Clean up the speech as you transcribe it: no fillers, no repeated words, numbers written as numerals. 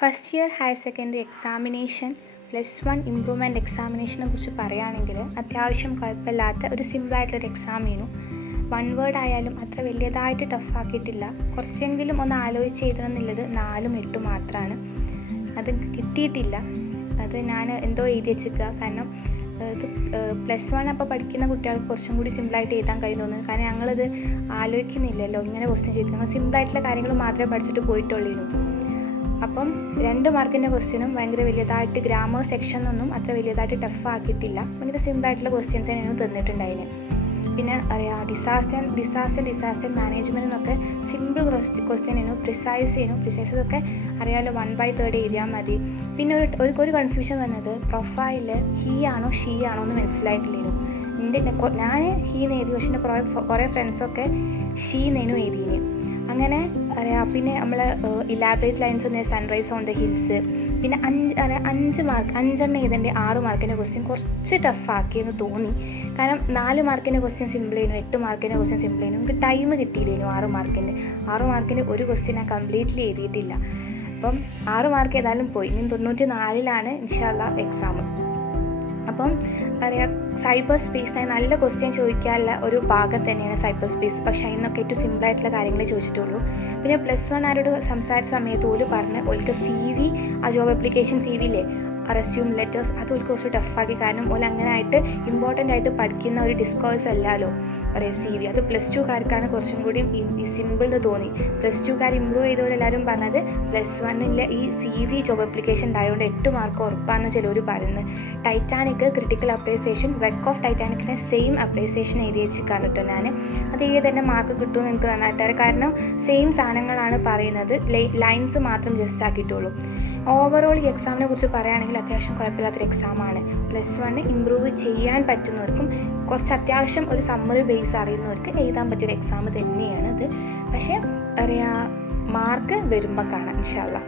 First year higher secondary examination +1 improvement എക്സാമിനേഷനെ കുറിച്ച് പറയുകയാണെങ്കിൽ അത്യാവശ്യം കുഴപ്പമില്ലാത്ത ഒരു സിമ്പിളായിട്ടുള്ളൊരു എക്സാമിനു. 1 വേർഡ് ആയാലും അത്ര വലിയതായിട്ട് ടഫാക്കിയിട്ടില്ല. കുറച്ചെങ്കിലും ഒന്ന് ആലോചിച്ച് എഴുതണം എന്നുള്ളത് 4ഉം 8ഉം മാത്രമാണ്. അത് കിട്ടിയിട്ടില്ല. അത് ഞാൻ എന്തോ എഴുതി വെച്ചിരിക്കുക. കാരണം ഇത് +1 അപ്പോൾ പഠിക്കുന്ന കുട്ടികൾക്ക് കുറച്ചും കൂടി സിമ്പിളായിട്ട് എഴുതാൻ കഴിയും തോന്നുന്നു. കാരണം ഞങ്ങളിത് ആലോചിക്കുന്നില്ലല്ലോ, ഇങ്ങനെ ക്വസ്റ്റ്യൻ ചോദിക്കും. ഞങ്ങൾ സിമ്പിളായിട്ടുള്ള കാര്യങ്ങൾ മാത്രമേ പഠിച്ചിട്ട് പോയിട്ടുള്ളൂ. അപ്പം 2 മാർക്കിൻ്റെ ക്വസ്റ്റ്യനും ഭയങ്കര വലിയതായിട്ട് ഗ്രാമർ സെക്ഷനൊന്നും അത്ര വലിയതായിട്ട് ടഫ് ആക്കിയിട്ടില്ല. ഭയങ്കര സിമ്പിളായിട്ടുള്ള ക്വസ്റ്റ്യൻസ് തന്നെയാണ് തന്നിട്ടുണ്ടായിന്. പിന്നെ അറിയാം ഡിസാസ്റ്റർ മാനേജ്മെൻറ്റ് എന്നൊക്കെ സിമ്പിൾ ക്വസ്റ്റ്യനും പ്രിസൈസ് ഒക്കെ അറിയാമല്ലോ 1/3 എഴുതിയാൽ മതി. പിന്നെ ഒരു കൺഫ്യൂഷൻ വന്നത് പ്രൊഫൈല് ഹീ ആണോ ഷീ ആണോ എന്ന് മനസ്സിലായിട്ടില്ലേനു. ഞാൻ ഹീന്ന് എഴുതി, പക്ഷേ എൻ്റെ കുറേ ഫ്രണ്ട്സൊക്കെ ഷീന്നേനു എഴുതിയിന്. അങ്ങനെ അറിയാം. പിന്നെ നമ്മൾ ഇലാബറേറ്റ് ലൈൻസ് ഒന്ന് സൺറൈസ് ഓൺ ദ ഹിൽസ്. പിന്നെ 5 മാർക്ക് 5 എഴുതേണ്ട 6 മാർക്കിൻ്റെ ക്വസ്റ്റ്യൻ കുറച്ച് ടഫാക്കിയെന്ന് തോന്നി. കാരണം 4 മാർക്കിൻ്റെ ക്വസ്റ്റ്യൻ സിമ്പിളേനു, 8 മാർക്കിൻ്റെ ക്വസ്റ്റ്യൻ സിമ്പിളേനു. നമുക്ക് ടൈം കിട്ടിയില്ലേനു 6 മാർക്കിൻ്റെ ഒരു ക്വസ്റ്റ്യൻ ഞാൻ കംപ്ലീറ്റ്ലി എഴുതിയിട്ടില്ല. അപ്പം 6 മാർക്ക് ഏതായാലും പോയി. ഇനി 94ലാണ് ഇൻഷാല്ലാ എക്സാം. അപ്പം അറിയാം, സൈബർ സ്പേസ് നല്ല ക്വസ്റ്റ്യൻ ചോദിക്കാനുള്ള ഒരു ഭാഗം തന്നെയാണ് സൈബർ സ്പേസ്. പക്ഷേ അതിനൊക്കെ ഏറ്റവും സിമ്പിളായിട്ടുള്ള കാര്യങ്ങളെ ചോദിച്ചിട്ടുള്ളൂ. പിന്നെ +1 ആരോട് സംസാരിച്ച സമയത്ത് ഓല് പറഞ്ഞ് ഓൽക്ക് CV, ആ ജോബ് ആപ്ലിക്കേഷൻ CV ഇല്ലേ, റെസ്യൂം ലെറ്റേഴ്സ്, അത് ഓൽക്ക് കുറച്ച് ടഫാക്കി. കാരണം ഓല് അങ്ങനെ ആയിട്ട് ഇമ്പോർട്ടൻ്റ് ആയിട്ട് പഠിക്കുന്ന ഒരു ഡിസ്കോഴ്സ് അല്ലല്ലോ അറിയാം CV. അത് +2കാർക്കാണ് കുറച്ചും കൂടി സിമ്പിൾ എന്ന് തോന്നി. +2കാർ ഇമ്പ്രൂവ് ചെയ്തവരെല്ലാവരും പറഞ്ഞത് +1 ഈ CV ജോബ് ആപ്ലിക്കേഷൻ ഉണ്ടായതുകൊണ്ട് 8 മാർക്ക് ഉറപ്പാണെന്ന് ചിലവർ പറയുന്നത്. Titanic critical appreciation, wreck of ടൈറ്റാനിക്കിൻ്റെ സെയിം അപ്രൈസേഷൻ എഴുതി വെച്ചിരിക്കാൻ കേട്ടോ ഞാൻ. അത് എഴുതി തന്നെ മാർക്ക് കിട്ടുമെന്ന് എനിക്ക് നന്നായിട്ടറിയാം. കാരണം സെയിം സാധനങ്ങളാണ് പറയുന്നത്, ലൈൻസ് മാത്രം ജസ്റ്റ് ആക്കിയിട്ടുള്ളൂ. ഓവറോൾ ഈ എക്സാമിനെ കുറിച്ച് പറയുകയാണെങ്കിൽ അത്യാവശ്യം കുഴപ്പമില്ലാത്തൊരു എക്സാമാണ്. +1 ഇമ്പ്രൂവ് ചെയ്യാൻ പറ്റുന്നവർക്കും കുറച്ച് അത്യാവശ്യം ഒരു സമ്മറി ബേസ് അറിയുന്നവർക്ക് എഴുതാൻ പറ്റിയൊരു എക്സാം തന്നെയാണ് ഇത്. പക്ഷേ അറിയാം, മാർക്ക് വരുമ്പോൾ കാണാം ഇൻഷാ അല്ലാഹ്.